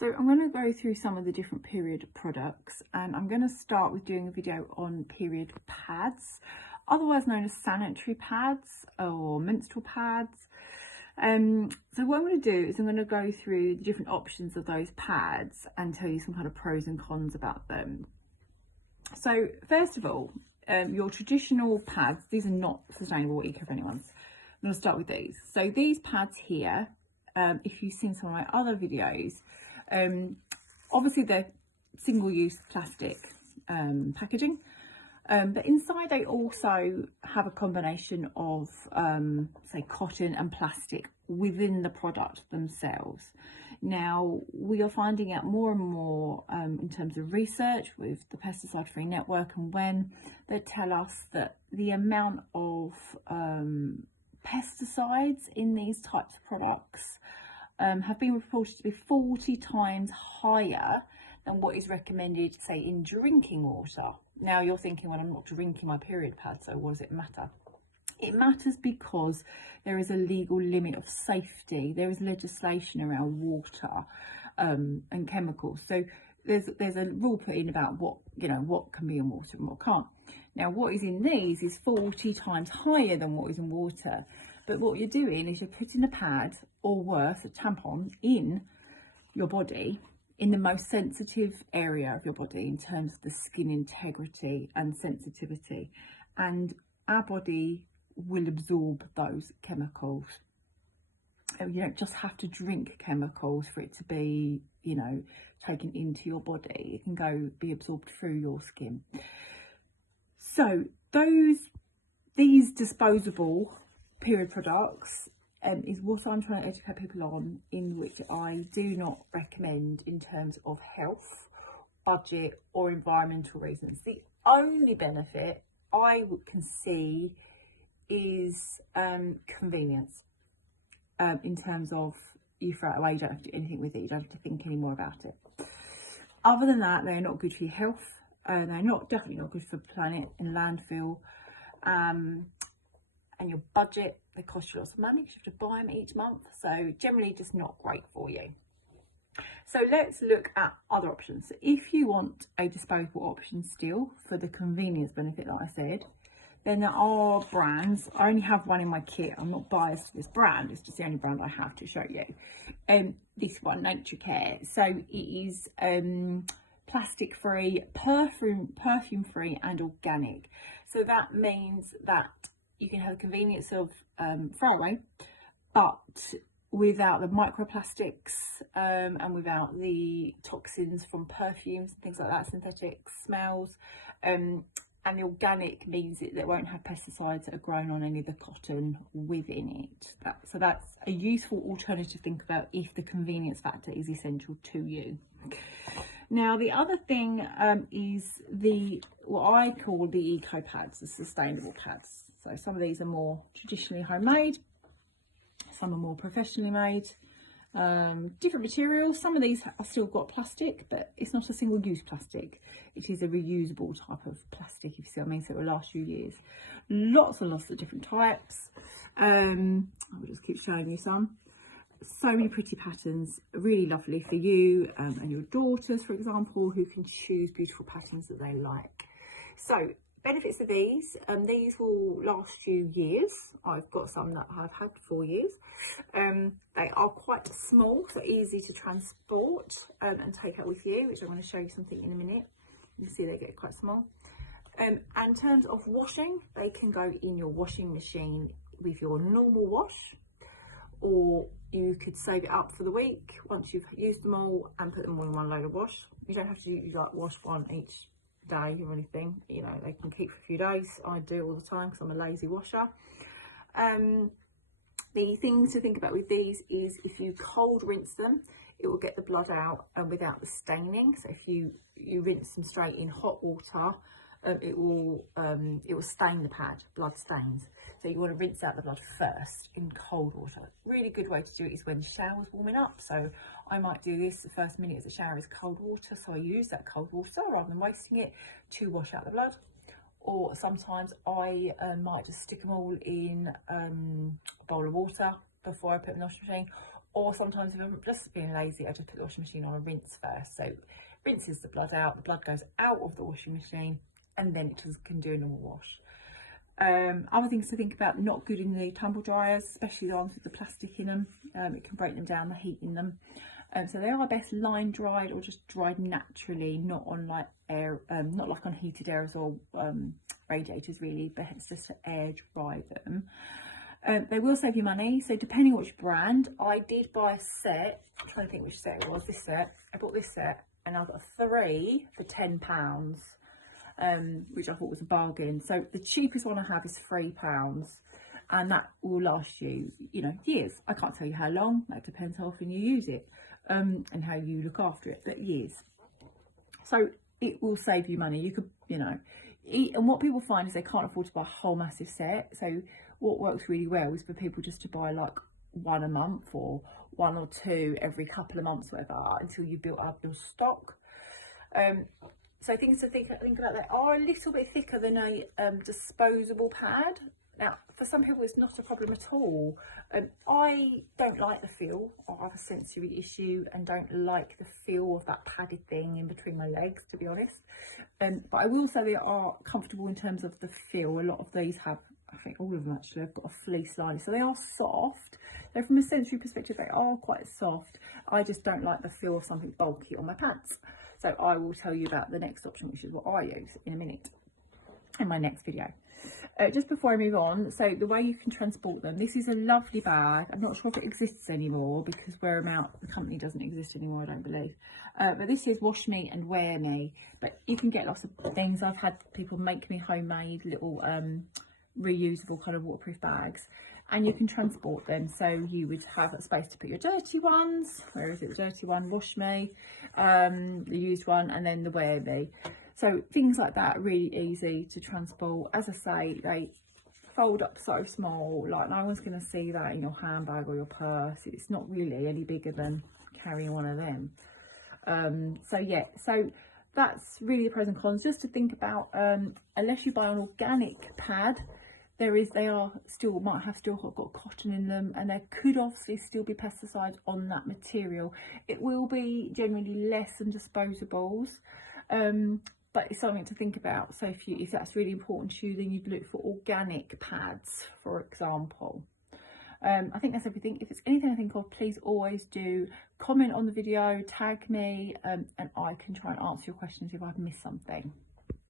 So I'm going to go through some of the different period products, and I'm going to start with doing a video on period pads, otherwise known as sanitary pads or menstrual pads. So what I'm going to do is I'm going to go through the different options of those pads and tell you some kind of pros and cons about them. So first of all, your traditional pads, these are not sustainable or eco-friendly ones. I'm going to start with these. So these pads here, if you've seen some of my other videos, obviously they're single-use plastic packaging, but inside they also have a combination of say cotton and plastic within the product themselves. Now we are finding out more and more in terms of research with the Pesticide Free Network and when they tell us that the amount of pesticides in these types of products have been reported to be 40 times higher than what is recommended, say, in drinking water. Now you're thinking, well, I'm not drinking my period pad, so what does it matter? It matters because there is a legal limit of safety. There is legislation around water and chemicals. So there's a rule put in about what can be in water and what can't. Now what is in these is 40 times higher than what is in water. But what you're doing is you're putting a pad, or worse, a tampon, in your body, in the most sensitive area of your body in terms of the skin integrity and sensitivity. And our body will absorb those chemicals. You don't just have to drink chemicals for it to be, taken into your body. It can be absorbed through your skin. So these disposable period products is what I'm trying to educate people on, in which I do not recommend in terms of health, budget or environmental reasons. The only benefit I can see is convenience, in terms of you throw it away, you don't have to do anything with it, you don't have to think any more about it. Other than that, they're not good for your health, they're definitely not good for the planet and landfill, and your budget. They cost you lots of money because you have to buy them each month, so generally just not great for you. So let's look at other options. So if you want a disposable option still for the convenience benefit that I said, then there are brands. I only have one in my kit. I'm not biased to this brand, it's just the only brand I have to show you. This one, Nature Care. So it is plastic free, perfume free and organic. So that means that you can have the convenience of throwaway, but without the microplastics and without the toxins from perfumes and things like that, synthetic smells. And the organic means that it won't have pesticides that are grown on any of the cotton within it. So that's a useful alternative to think about if the convenience factor is essential to you. Now the other thing is what I call the eco pads, the sustainable pads. So some of these are more traditionally homemade, some are more professionally made, different materials. Some of these are still got plastic, but it's not a single-use plastic. It is a reusable type of plastic, if you see what I mean, so it will last you years. Lots and lots of different types. I'll just keep showing you some. So many pretty patterns, really lovely for you and your daughters, for example, who can choose beautiful patterns that they like. So benefits of these will last you years. I've got some that I've had for 4 years. They are quite small, so easy to transport and take out with you, which I'm going to show you something in a minute. You can see they get quite small. And in terms of washing, they can go in your washing machine with your normal wash, or you could save it up for the week once you've used them all and put them all in one load of wash. You don't have to wash one each day or anything, they can keep for a few days. I do all the time because I'm a lazy washer. The things to think about with these is if you cold rinse them, it will get the blood out without the staining. So if you rinse them straight in hot water, it will stain the pad, blood stains. So you want to rinse out the blood first in cold water. Really good way to do it is when the shower's warming up. So I might do this, the first minute of the shower is cold water, so I use that cold water rather than wasting it to wash out the blood. Or sometimes I might just stick them all in a bowl of water before I put them in the washing machine, or sometimes if I'm just being lazy, I just put the washing machine on a rinse first. So rinses the blood out, the blood goes out of the washing machine, and then it can do a normal wash. Other things to think about: not good in the tumble dryers, especially the ones with the plastic in them. It can break them down, the heat in them. So they are best line dried or just dried naturally, not on like air, not like on heated aerosol radiators really, but it's just to air dry them. They will save you money, so depending on which brand. I did buy a set, I'm trying to think which set it was, this set. I bought this set and I got 3 for £10, which I thought was a bargain. So the cheapest one I have is £3, and that will last you, you know, years. I can't tell you how long, that depends how often you use it, and how you look after it, but years. So it will save you money. You could, you know, and what people find is they can't afford to buy a whole massive set. So what works really well is for people just to buy like 1 a month, or 1 or 2 every couple of months, whatever, until you've built up your stock. So things to think about, they are a little bit thicker than a disposable pad. Now, for some people, it's not a problem at all. I don't like the feel. I have a sensory issue and don't like the feel of that padded thing in between my legs, to be honest. But I will say they are comfortable in terms of the feel. A lot of these have, I think all of them actually, have got a fleece lining. So they are soft. So from a sensory perspective, they are quite soft. I just don't like the feel of something bulky on my pants. So I will tell you about the next option, which is what I use, in a minute, in my next video. Just before I move on, so the way you can transport them, this is a lovely bag. I'm not sure if it exists anymore, because where I'm out, the company doesn't exist anymore, I don't believe. But this is Wash Me and Wear Me. But you can get lots of things. I've had people make me homemade little reusable kind of waterproof bags, and you can transport them. So you would have a space to put your dirty ones. Where is it? The dirty one, Wash Me, the used one, and then the Wear Me. So things like that are really easy to transport. As I say, they fold up so small, like no one's going to see that in your handbag or your purse. It's not really any bigger than carrying one of them. So yeah, so that's really the pros and cons. Just to think about, unless you buy an organic pad, they might have got cotton in them, and there could obviously still be pesticides on that material. It will be generally less than disposables, but it's something to think about. So if that's really important to you, then you'd look for organic pads, for example. I think that's everything. If it's anything I think of, please always do comment on the video, tag me, and I can try and answer your questions if I've missed something.